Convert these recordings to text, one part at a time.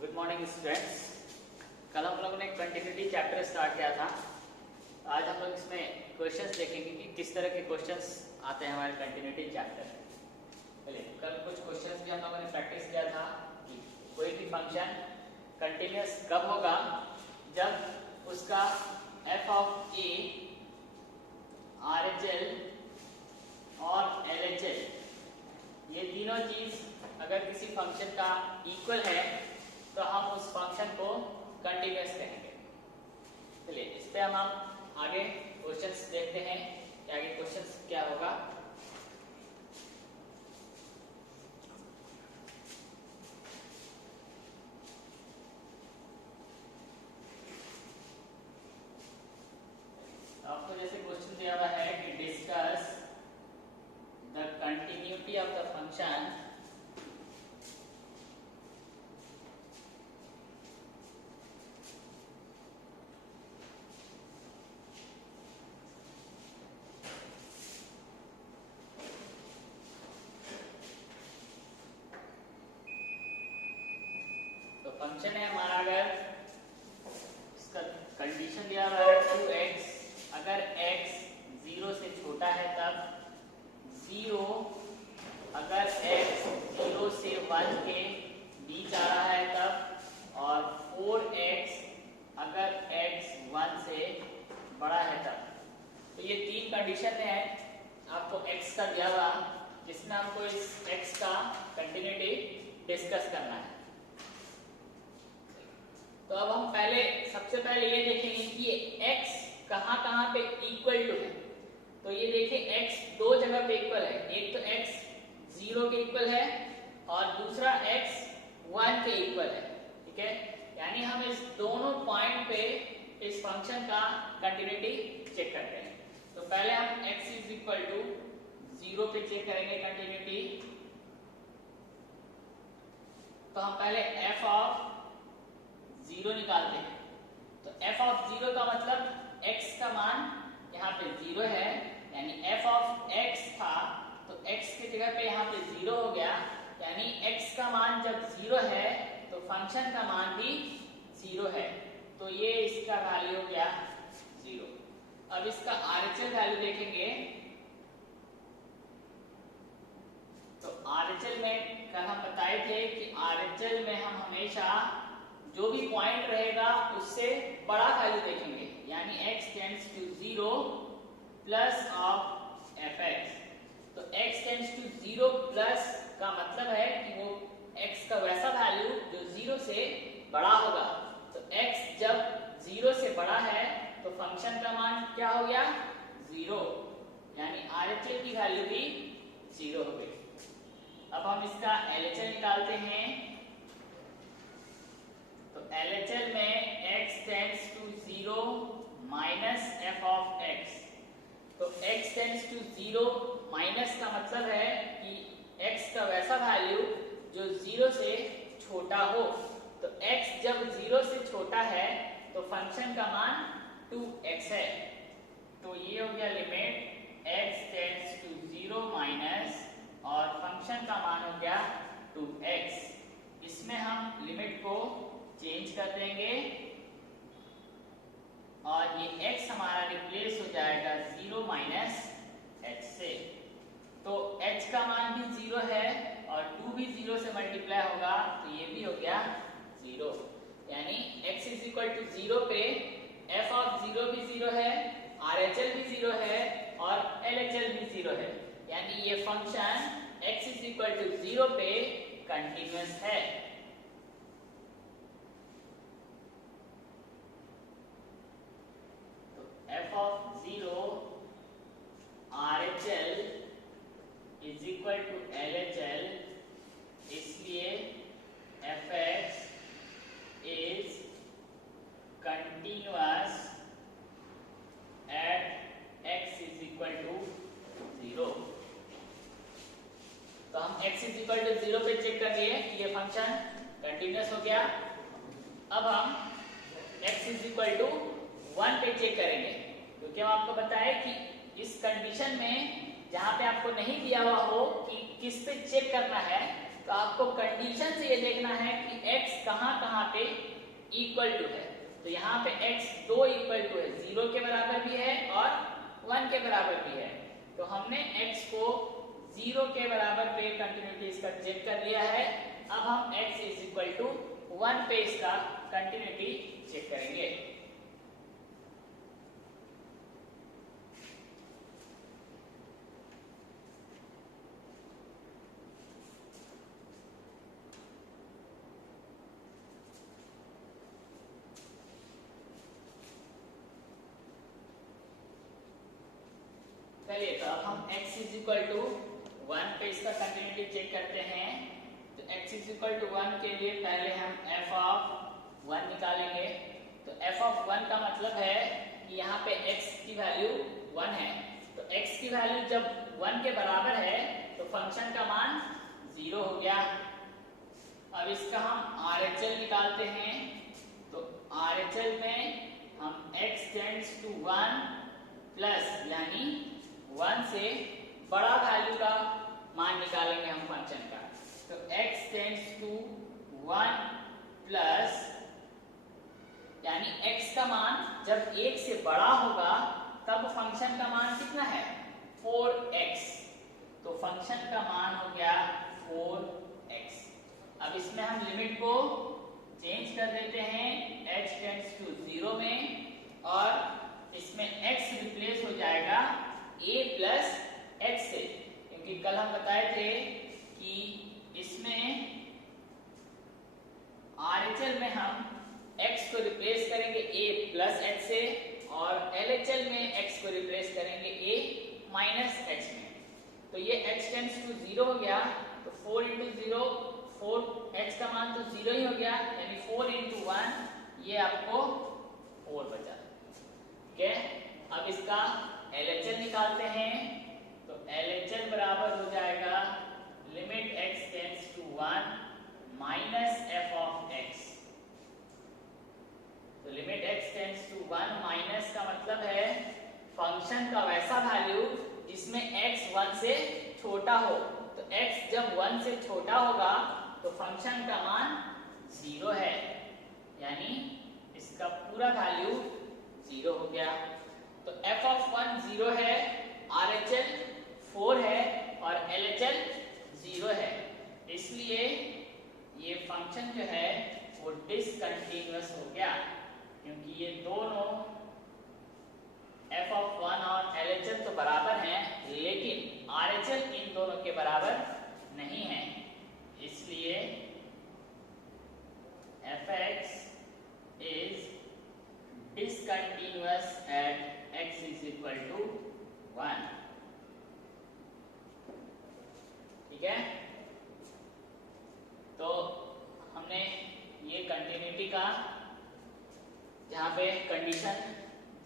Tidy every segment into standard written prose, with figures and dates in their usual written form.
Good morning students. कल हम लोगों ने कंटिन्यूटी चैप्टर स्टार्ट किया था। आज हम लोग इसमें क्वेश्चंस देखेंगे कि किस तरह के क्वेश्चंस आते हैं हमारे कंटिन्यूटी चैप्टर। चलिए, कल कुछ क्वेश्चंस भी हम लोगों ने प्रैक्टिस किया था कि कोई भी फंक्शन कंटिन्यूअस कब होगा, जब उसका f ऑफ a RHL और LHL ये तीनों चीज अगर किसी फंक्शन का इक्वल है तो हम उस फंक्शन को कंटिन्यूअस कहेंगे। चलिए, इस पे हम आगे क्वेश्चंस देखते हैं कि आगे क्वेश्चंस क्या होगा। आपको जैसे क्वेश्चन दिया हुआ है कि discuss the continuity of the function function है हमारा, अगर इसका कंडीशन दिया हुआ है 2x, अगर x 0 से छोटा है तब 0, अगर x 0 से 1 के बीच आ रहा है तब, और 4x अगर x 1 से बड़ा है तब। तो ये तीन कंडीशन है आपको x का दिया हुआ, जिसमें हमको इस x का कंटिन्यूटी डिस्कस करना है। तो अब हम सबसे पहले ये देखेंगे कि ये x कहाँ पे इक्वल टू है। तो ये देखिए x दो जगह पे इक्वल है, एक तो x 0 के इक्वल है और दूसरा x 1 के इक्वल है। ठीक है, यानी हम इस दोनों पॉइंट पे इस फंक्शन का कंटिन्यूटी चेक करते हैं। तो पहले हम x इज इक्वल टू 0 पे चेक करेंगे कंटिन्यूटी। तो हम पहले f ऑफ 0 निकालते हैं। तो f ऑफ 0 का मतलब x का मान यहाँ पे 0 है, यानी f ऑफ x था तो x की जगह पे यहाँ पे 0 हो गया, यानी x का मान जब 0 है तो फंक्शन का मान भी 0 है। तो ये इसका वैल्यू हो गया 0। अब इसका RHL वैल्यू देखेंगे। तो RHL में कल हम बताए थे कि RHL में हम हमेशा जो भी पॉइंट रहेगा उससे बड़ा वैल्यू देखेंगे, यानी x tends to 0 plus of fx। तो x टेंड्स टू 0 प्लस का मतलब है कि वो x का वैसा वैल्यू जो 0 से बड़ा होगा। तो x जब 0 से बड़ा है तो फंक्शन का मान क्या हो गया 0, यानी RHL की वैल्यू भी 0 हो गई। अब हम इसका LHL निकालते हैं। तो LHL में x tends to 0 minus f of x। तो x टेंड्स टू 0 माइनस का मतलब है कि x का वैसा वैल्यू जो 0 से छोटा हो। तो x जब 0 से छोटा है तो फंक्शन का मान 2x है। तो ये हो गया limit x tends to 0 minus और फंक्शन का मान हो गया 2x। इसमें हम लिमिट को चेंज कर देंगे और ये x हमारा रिप्लेस हो जाएगा 0 माइनस h से। तो h का मान भी 0 है और 2 भी 0 से मल्टीप्लाई होगा, तो ये भी हो गया 0, यानी x इज इक्वल टू 0 पे f ऑफ 0 भी 0 है, RHL भी 0 है और LHL भी 0 है, यानी ये function x is equal to 0 पे कंटिन्यूअस है। f of 0 RHL is equal to LHL, इसलिए fx is continuous at x is equal to 0। तो हम x is equal to 0 पे चेक कर लिए कि ये फंक्शन कंटिन्यूअस हो गया। अब हम x is equal to 1 पे चेक करेंगे, क्योंकि हम आपको बताया कि इस कंडीशन में जहां पे आपको नहीं दिया हुआ हो कि किस पे चेक करना है, तो आपको कंडीशन से ये देखना है कि x कहाँ कहाँ पे इक्वल टू है। तो यहाँ पे x 2 इक्वल टू है, 0 के बराबर भी है और 1 के बराबर भी है। तो हमने x को 0 के बराबर पे कंटिन्यूटी इसका चेक कर लिया है। अब हम x इज इक्वल टू 1 पे इसका कंटिन्यूटी चेक करेंगे। चलिए तो अब हम x इज इक्वल टू 1 पे इसका कंटिन्यूटी चेक करते हैं। तो x इज इक्वल टू 1 के लिए पहले हम f ऑफ 1 निकालेंगे। तो f ऑफ 1 का मतलब है कि यहाँ पे x की वैल्यू 1 है। तो x की वैल्यू जब 1 के बराबर है तो फंक्शन का मान 0 हो गया। अब इसका हम RHL निकालते हैं। तो RHL में हम x टेंड्स टू 1 प्लस यानी 1 से बड़ा वैल्यू का मान निकालेंगे हम फंक्शन का। तो x टेंड्स टू 1 प्लस यानी x का मान जब 1 से बड़ा होगा तब फंक्शन का मान कितना है 4x। तो फंक्शन का मान हो गया 4x। अब इसमें हम लिमिट को चेंज कर देते हैं h टेंड्स टू 0 में और इसमें x रिप्लेस हो जाएगा a प्लस x से, क्योंकि कल हम बताए थे कि इसमें RHL में हम x को रिप्लेस करेंगे a प्लस h से और LHL में x को रिप्लेस करेंगे a माइनस h में। तो ये h टेंड्स टू 0 हो गया। तो 4 इंटू 0 4, h का मान तो 0 ही हो गया, यानी 4 इंटू 1 ये आपको 4 बचा। ठीक है, अब इसका LHL निकालते हैं। तो LHL बराबर हो जाएगा limit x tends to 1 minus f of x। तो limit x tends to 1 minus का मतलब है फंक्शन का वैसा वैल्यू जिसमें x 1 से छोटा हो। तो x जब 1 से छोटा होगा तो फंक्शन का मान 0 है, यानी इसका पूरा वैल्यू 0 हो गया। तो f ऑफ 1 0 है, RHL 4 है और LHL 0 है, इसलिए ये फंक्शन जो है वो डिसकंटिन्यूअस हो गया, क्योंकि ये दोनों f ऑफ 1 और LHL तो बराबर हैं लेकिन RHL इन दोनों के बराबर नहीं है, इसलिए fx is discontinuous at x is equal to 1। ठीक है, तो हमने ये कंटिन्यूटी का जहाँ पे कंडीशन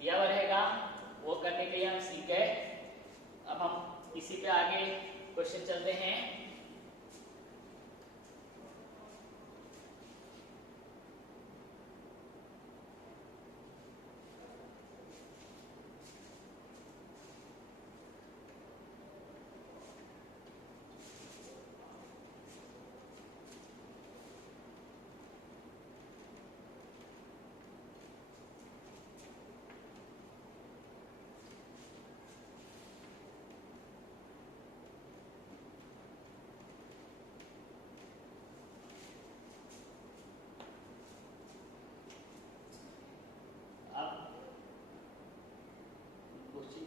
दिया हुआ रहेगा वो करने के लिए हम सीख गए। अब हम इसी पे आगे क्वेश्चन चलते हैं।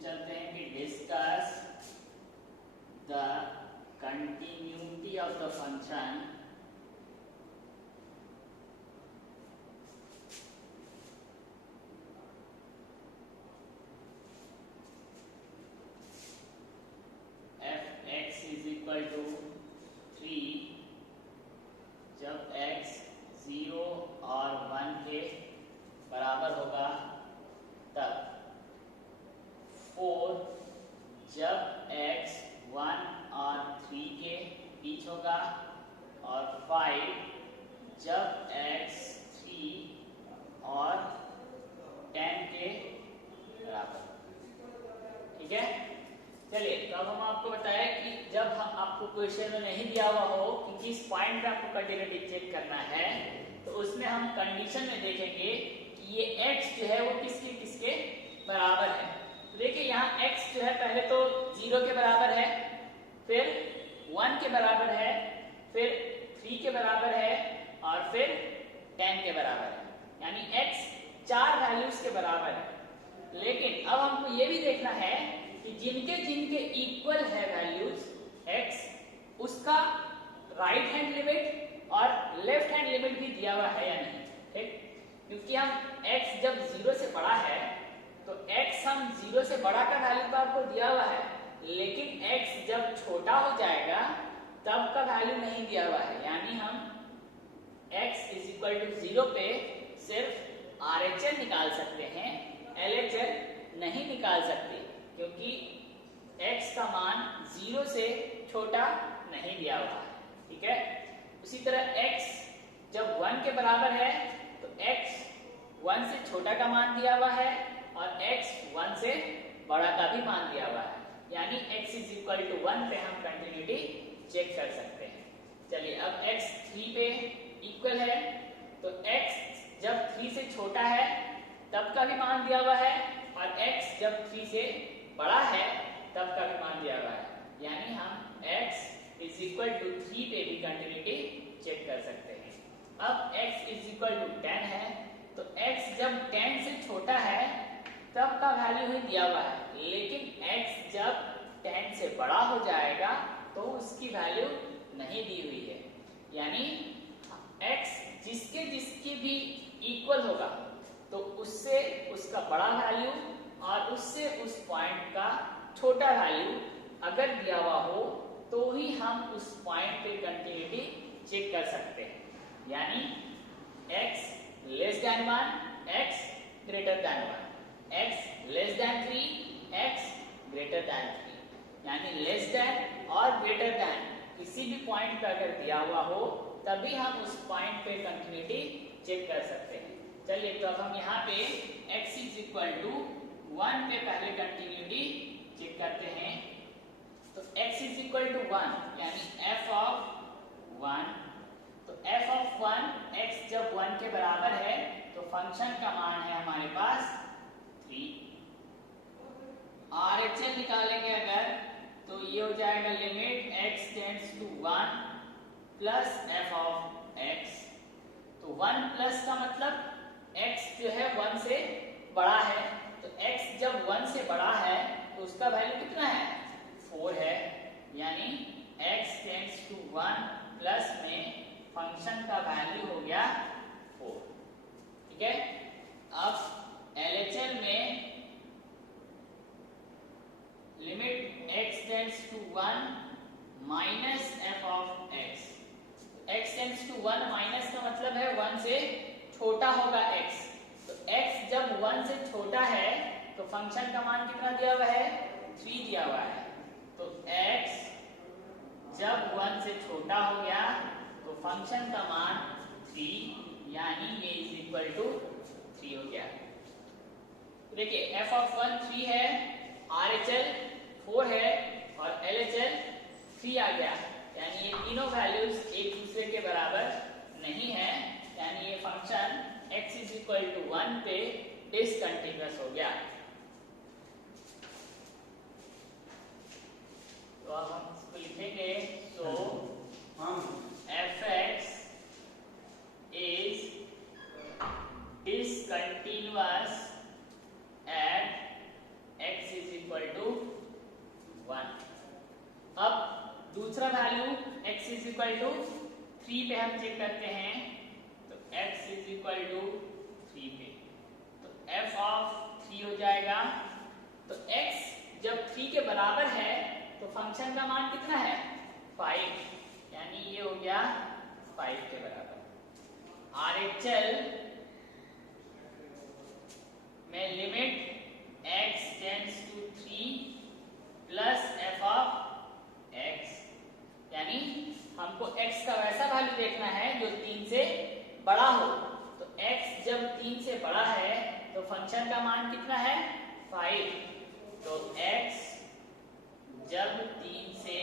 चलते हैं कि discuss the continuity of the function F X is equal to 3 जब x 0 और 1 के बराबर होगा, तब 4 जब x 1 और 3 के बीच होगा और 5 जब x 3 और 10 के बराबर। ठीक है, चलिए तो अब हम आपको बताएं कि जब हम आपको क्वेश्चन में नहीं दिया हुआ हो कि जिस पॉइंट पे आपको कंटिन्यूटी चेक करना है तो उसमें हम कंडीशन में देखेंगे कि ये x जो है वो किसके किसके बराबर है। तो देखिए यहाँ x जो है पहले तो 0 के बराबर है, फिर 1 के बराबर है, फिर 3 के बराबर है और फिर 10 के बराबर है, यानी x 4 वैल्यूज के बराबर है। लेकिन अब हमको ये भी देखना है कि जिनके जिनके इक्वल है वैल्यूज x, उसका राइट हैंड लिमिट और लेफ्ट हैंड लिमिट भी दिया हुआ है या नहीं। ठीक, क्योंकि हम x जब 0 से बड़ा है तो x हम 0 से बड़ा का वैल्यू तो आपको दिया हुआ है, लेकिन x जब छोटा हो जाएगा तब का वैल्यू नहीं दिया हुआ है। यानी हम x इज इक्वल टू 0 पे सिर्फ RHL निकाल सकते हैं, LHL नहीं निकाल सकते, क्योंकि x का मान 0 से छोटा नहीं दिया हुआ है। ठीक है, उसी तरह x जब 1 के बराबर है तो x 1 से छोटा का मान दिया हुआ है और x 1 से बड़ा का भी मान दिया हुआ है, यानी x इज इक्वल टू 1 पे हम कंटिन्यूटी चेक कर सकते हैं। चलिए अब x 3 पे इक्वल है तो x जब 3 से छोटा है तब का भी मान दिया हुआ है और x जब 3 से बड़ा है तब का भी मान दिया हुआ है, यानी हम x इज इक्वल टू 3 पे भी कंटिन्यूटी चेक कर सकते हैं। अब x इज इक्वल टू 10 है तो x जब 10 से छोटा है तब का वैल्यू ही दिया हुआ है, लेकिन x जब 10 से बड़ा हो जाएगा तो उसकी वैल्यू नहीं दी हुई है, यानी x जिसके जिसके भी इक्वल होगा तो उससे उसका बड़ा वैल्यू और उससे उस पॉइंट का छोटा वैल्यू अगर दिया हुआ हो तो ही हम उस पॉइंट पे कंटिन्यूटी चेक कर सकते हैं। यानी x less than 1, x greater than 1, x less than 3, x greater than 3, यानी लेस देन और ग्रेटर देन किसी भी पॉइंट पे अगर दिया हुआ हो तभी हम उस पॉइंट पे कंटिन्यूटी चेक कर सकते हैं। चलिए तो अब हम यहाँ पे x इज इक्वल टू 1 पे पहले कंटिन्यूटी चेक करते हैं। तो x इज इक्वल टू 1 यानी f ऑफ 1, तो f ऑफ 1 x जब 1 के बराबर है तो फंक्शन का मान है हमारे पास 3। RHL निकालेंगे अगर तो ये हो जाएगा limit x tends to 1 plus f of x। तो 1 प्लस का मतलब x जो है 1 से बड़ा है, तो x जब 1 से बड़ा है तो उसका वैल्यू कितना है 4 है, यानी x टेंड्स टू 1 प्लस में फंक्शन का वैल्यू हो गया 4। ठीक है, अब LHL में limit x tends to 1 minus f of x। x tends to 1 minus का मतलब है 1 से छोटा होगा x, तो x जब 1 से छोटा है तो फंक्शन का मान कितना दिया हुआ है 3 दिया हुआ है, तो x जब 1 से छोटा हो गया तो फंक्शन का मान 3 यानी ये इज इक्वल टू 3 हो गया। तो देखिए f ऑफ 1 3 है, RHL 4 है और LHL 3 आ गया, यानी ये तीनों वैल्यूज एक दूसरे के बराबर नहीं है, यानी ये function x is equal to 1 पे डिसकंटिन्यूअस हो गया। तो अब हम इसको लिखेंगे, सो fx is discontinuous at x is equal to 1। अब दूसरा value x is equal to 3 पे हम चेक करते हैं, तो x is equal to 3 पे तो f of 3 हो जाएगा। तो x जब 3 के बराबर है तो फंक्शन का मान कितना है 5, यानी ये हो गया 5 के बराबर। RHL में limit x tends to 3 plus f of x, यानी हमको x का वैसा वैल्यू देखना है जो 3 से बड़ा हो, तो x जब 3 से बड़ा है तो फंक्शन का मान कितना है 5, तो x जब 3 से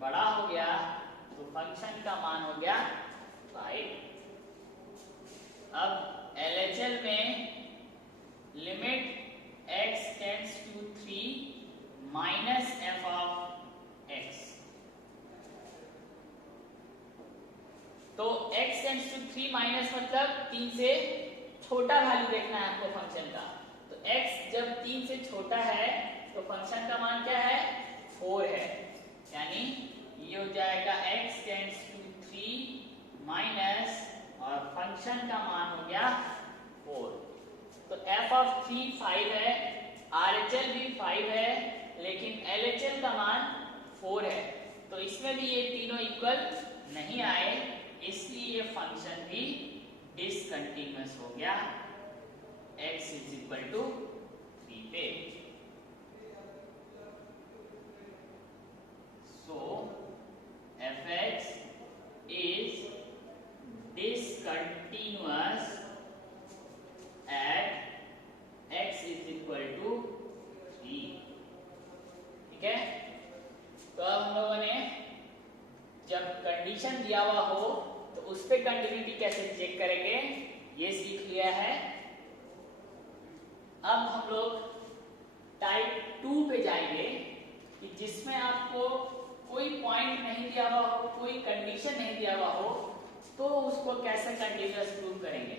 बड़ा हो गया तो फंक्शन का मान हो गया 5। अब LHL में limit x tends to 3 minus f of x, तो x टेंड्स टू 3 माइनस मतलब 3 से छोटा वैल्यू देखना है आपको फंक्शन का। तो x जब 3 से छोटा है तो फंक्शन का मान क्या है 4 है, यानी ये हो जाएगा x टेंड्स टू 3 माइनस और फंक्शन का मान हो गया 4। तो f ऑफ 3 5 है, RHL भी 5 है, लेकिन LHL का मान 4 है, तो इसमें भी ये तीनों इक्वल नहीं आए, इसलिए ये फंक्शन भी डिसकंटिन्यूअस हो गया x इज इक्वल टू 3 पे। सो fx is discontinuous at x is equal to 3। ठीक है, तो अब हम लोगों ने जब कंडीशन दिया हुआ हो तो उस पे कंटिन्यूटी कैसे चेक करेंगे ये सीख लिया है। अब हम लोग टाइप 2 पे जाएंगे कि जिसमें आपको कोई पॉइंट नहीं दिया हुआ हो, कोई कंडीशन नहीं दिया हुआ हो, तो उसको कैसे कंटिन्यूअस प्रूव करेंगे।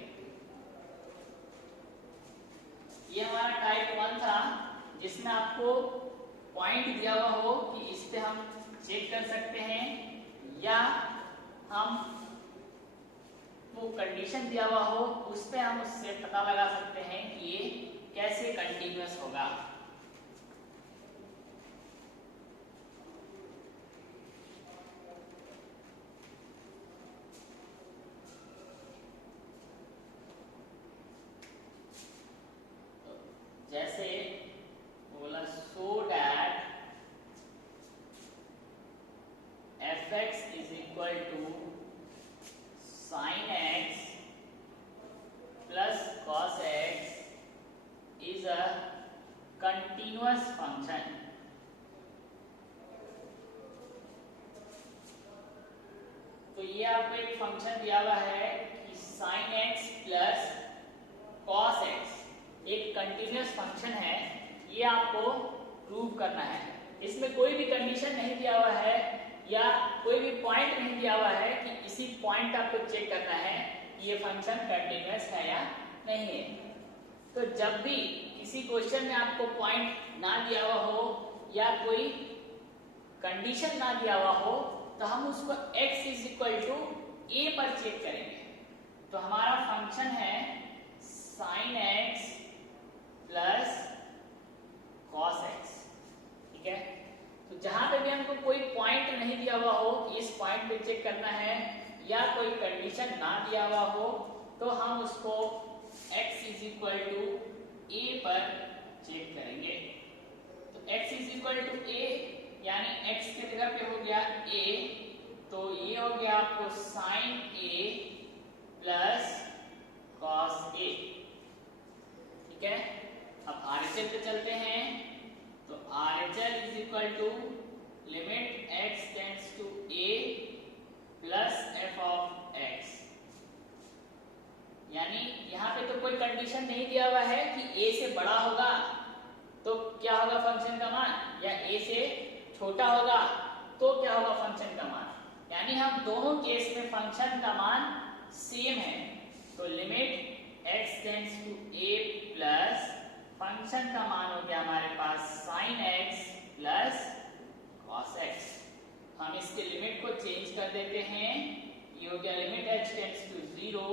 ये हमारा टाइप 1 था जिसमें आपको पॉइंट दिया हुआ हो कि इस पे हम चेक कर सकते हैं, या हम वो कंडीशन दिया हुआ हो उस पे हम उससे पता लगा सकते हैं कि ये कैसे कंटिन्यूअस होगा। जैसे बोला so that fx is equal to sin x plus cos x is a continuous function. तो ये आपको एक फंक्शन दिया हुआ है कि sin x plus cos x एक कंटिन्यूअस फंक्शन है, ये आपको प्रूव करना है। इसमें कोई भी कंडीशन नहीं दिया हुआ है या कोई भी पॉइंट नहीं दिया हुआ है कि इसी पॉइंट आपको चेक करना है कि ये फंक्शन कंटिन्यूअस है या नहीं है। तो जब भी किसी क्वेश्चन में आपको पॉइंट ना दिया हुआ हो या कोई कंडीशन ना दिया हुआ हो तो हम उसको x is equal to a पर चेक करेंगे। तो हमारा फंक्शन है sin x plus cos x। ठीक है, तो जहां पे भी हमको कोई पॉइंट नहीं दिया हुआ हो कि इस पॉइंट पे चेक करना है या कोई कंडीशन ना दिया हुआ हो तो हम उसको x is equal to a पर चेक करेंगे। तो x is equal to a यानी x की जगह पे हो गया a, तो ये हो गया आपको sin a plus cos a। ठीक है, अब RHL पे चलते हैं। तो RHL is equal to limit x tends to a plus f of x, यानी यहाँ पे तो कोई कंडीशन नहीं दिया हुआ है कि a से बड़ा होगा तो क्या होगा फंक्शन का मान, या a से छोटा होगा तो क्या होगा फंक्शन का मान, यानी हम दोनों केस में फंक्शन का मान सेम है। तो limit x tends to a plus function का मान हो गया हमारे पास sin x plus cos x। हम इसके लिमिट को चेंज कर देते हैं, ये हो गया लिमिट h टेंड्स टू 0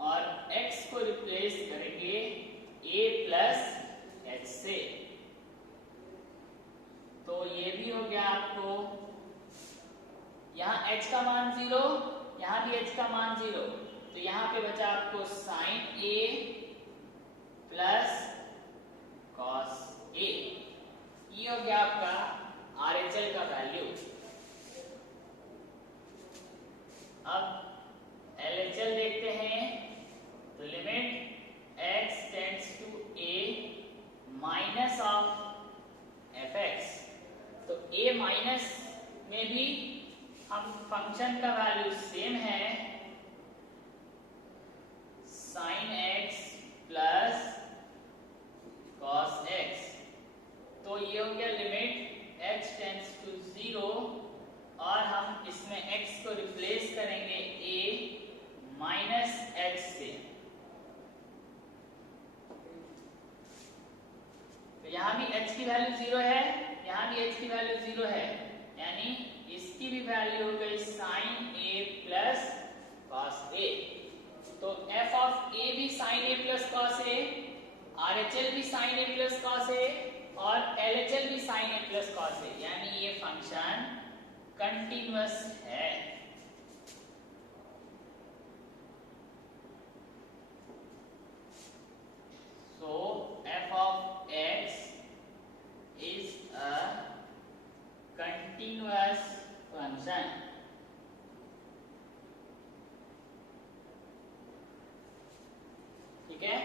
और x को रिप्लेस करेंगे a प्लस h से। तो ये भी हो गया आपको, यहाँ h का मान 0, यहाँ भी h का मान 0, तो यहाँ पे बचा आपको sin a plus cos a। ये हो गया आपका RHL का वैल्यू। अब LHL देखते हैं। तो limit x tends to a minus of fx, तो a माइनस में भी हम फंक्शन फंक्शन का वैल्यू सेम है sin x plus cos x, तो ये हो गया लिमिट h टेंड्स टू 0 और हम इसमें x को रिप्लेस करेंगे a माइनस h से। तो यहाँ भी h की वैल्यू 0 है, यहाँ भी h की वैल्यू 0 है, यानी इसकी भी वैल्यू हो गई sin a plus cos a। तो f ऑफ a भी sin a plus cos a, RHL भी sin a plus cos a और LHL भी sin a plus cos a, यानी ये फंक्शन कंटिन्यूअस है। So f of x is a continuous function। ठीक है,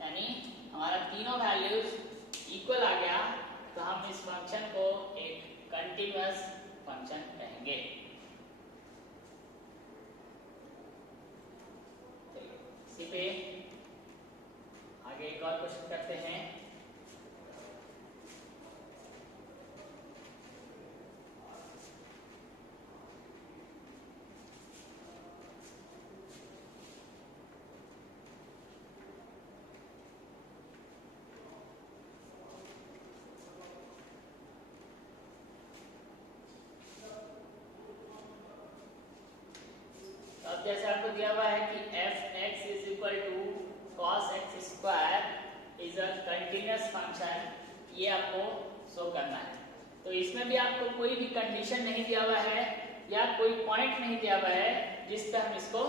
यानी हमारा तीनों वैल्यूज इक्वल आ गया, तो हम इस फंक्शन को एक कंटिन्यूअस फंक्शन कहेंगे। चलिए इसी पे आगे एक और क्वेश्चन करते हैं। अब जैसे आपको दिया हुआ है कि f(x) is equal to cos x square is a continuous function, ये आपको शो करना है। तो इसमें भी आपको कोई भी कंडीशन नहीं दिया हुआ है या कोई पॉइंट नहीं दिया हुआ है जिस पे हम इसको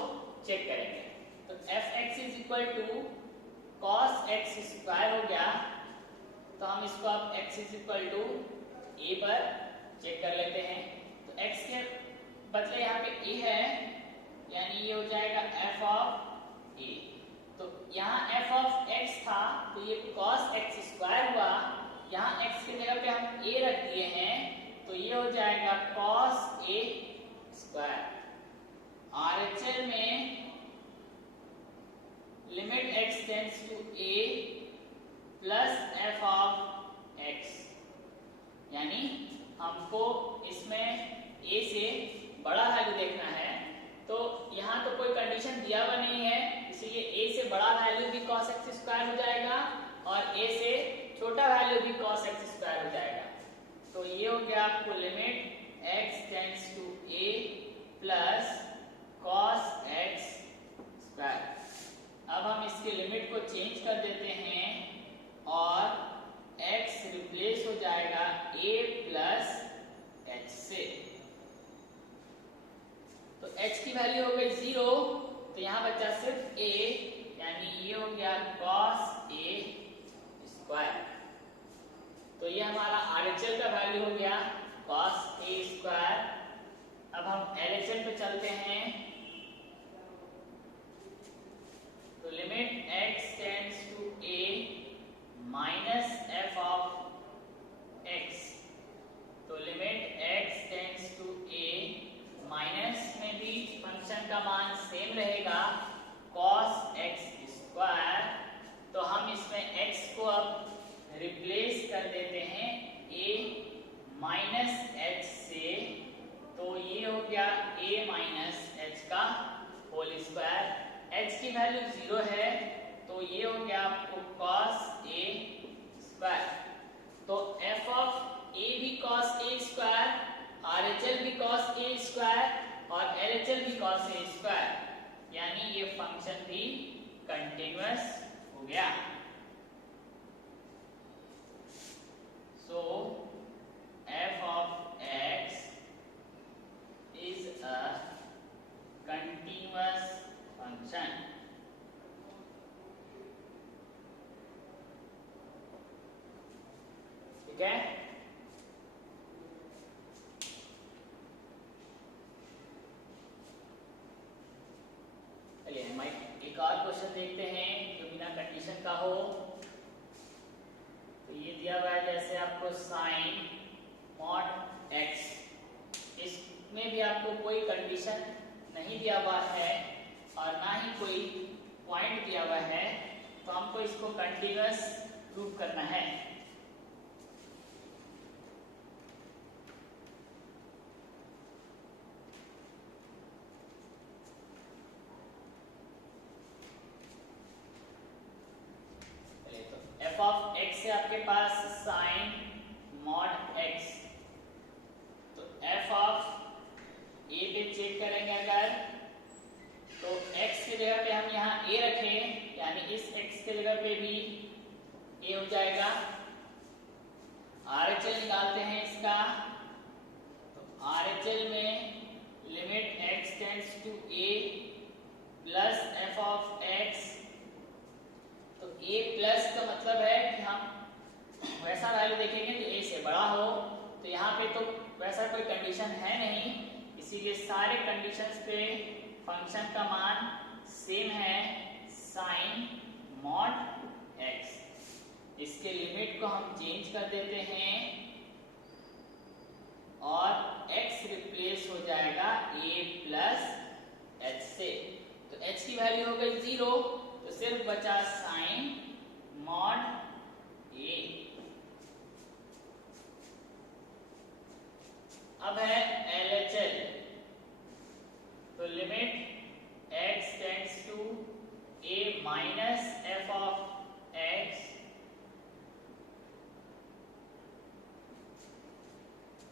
चेक करेंगे। तो f(x) is equal to cos x square हो गया, तो हम इसको अब x is equal to a पर चेक कर लेते हैं। तो x के बदले यहाँ पे a है, यानी ये हो जाएगा f ऑफ a। तो यहाँ f ऑफ x था, तो ये cos x स्क्वायर हुआ, यहाँ x की जगह पे हम a रख दिए हैं, तो ये हो जाएगा cos a स्क्वायर। RHL में limit x tends to a plus f of x, यानी हमको इसमें a से बड़ा वैल्यू देखना है। तो यहाँ तो कोई कंडीशन दिया हुआ नहीं है, इसलिए a से बड़ा वैल्यू भी cos x स्क्वायर हो जाएगा और a से छोटा वैल्यू भी cos x स्क्वायर हो जाएगा। तो ये हो गया आपको limit x tends to a plus cos x square. अब हम इसके लिमिट को चेंज कर देते हैं और x रिप्लेस हो जाएगा a प्लस h से। तो h की वैल्यू हो गई 0, तो यहाँ बचा सिर्फ a, यानी ये हो गया cos a स्क्वायर। तो ये हमारा RHL का वैल्यू हो गया cos a स्क्वायर। अब हम LHL पे चलते हैं। तो limit x tends to a minus f of x, तो limit x tends to a minus में भी फंक्शन का मान सेम रहेगा cos x स्क्वायर। तो हम इसमें x को अब रिप्लेस कर देते हैं a माइनस h से, तो ये हो गया a माइनस h का होल स्क्वायर। h की वैल्यू 0 है, तो ये हो गया आपको cos a स्क्वायर। तो f ऑफ a भी cos a स्क्वायर, RHL भी cos a स्क्वायर और LHL भी cos a स्क्वायर, यानी ये फंक्शन भी कंटिन्यूअस हो गया। सो f of x is a continuous function। ठीक है, चलिए हम एक और क्वेश्चन देखते हैं जो बिना कंडीशन का हो। तो ये दिया हुआ है जैसे आपको sin mod x, इस में भी आपको कोई कंडीशन नहीं दिया हुआ है और ना ही कोई पॉइंट दिया हुआ है, तो हमको इसको कंटीन्यूअस प्रूव करना है। एफ ऑफ एक्स से आपके पास साइन मॉड एक्स, तो एफ ऑफ ए पे चेक करेंगे अगर, तो x की जगह पे हम यहाँ a रखें, यानी इस x की जगह पे भी a हो जाएगा। RHL निकालते हैं इसका, तो RHL में limit x tends to a plus f of x, तो a प्लस का मतलब है कि हम वैसा वैल्यू देखेंगे जो a से बड़ा हो, तो यहाँ पे तो वैसा कोई कंडीशन है नहीं, इसीलिए सारे कंडीशंस पे फंक्शन का मान सेम है, साइन मॉड x। इसके लिमिट को हम चेंज कर देते हैं और x रिप्लेस हो जाएगा a प्लस h से, तो h की वैल्यू हो गई 0, तो सिर्फ बचा साइन मॉड a। अब है LHL, तो limit x tends to a minus f of x,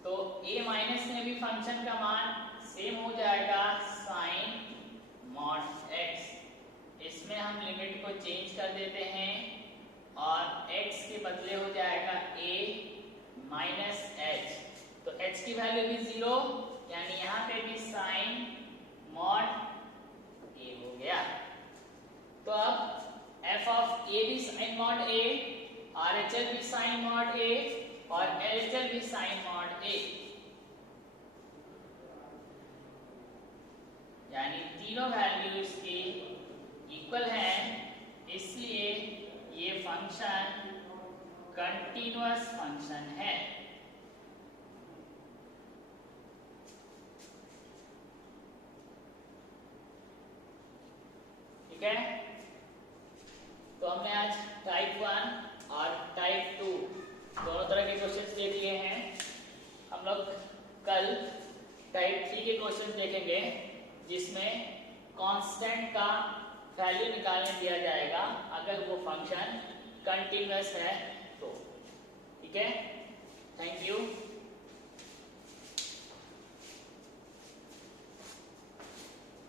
तो a माइनस में भी फंक्शन का मान सेम हो जाएगा, साइन मॉड x। इसमें हम लिमिट को चेंज कर देते हैं और x के बदले हो जाएगा a माइनस h, तो h की वैल्यू भी 0, यानी यहाँ पे भी साइन मॉड a हो गया। तो अब f ऑफ a भी साइन मॉड a, RHL भी साइन मॉड a और LHL भी साइन मॉड a, यानी तीनों वैल्यू इसकी इक्वल हैं, इसलिए ये फंक्शन कंटीन्यूअस फंक्शन है। ठीक है, तो हमने आज टाइप 1 और टाइप 2 दोनों तरह के क्वेश्चंस देख लिए हैं। हम लोग कल टाइप 3 के क्वेश्चन देखेंगे, जिसमें कांस्टेंट का वैल्यू निकालने दिया जाएगा अगर वो फंक्शन कंटीन्यूअस है तो। ठीक है, थैंक यू।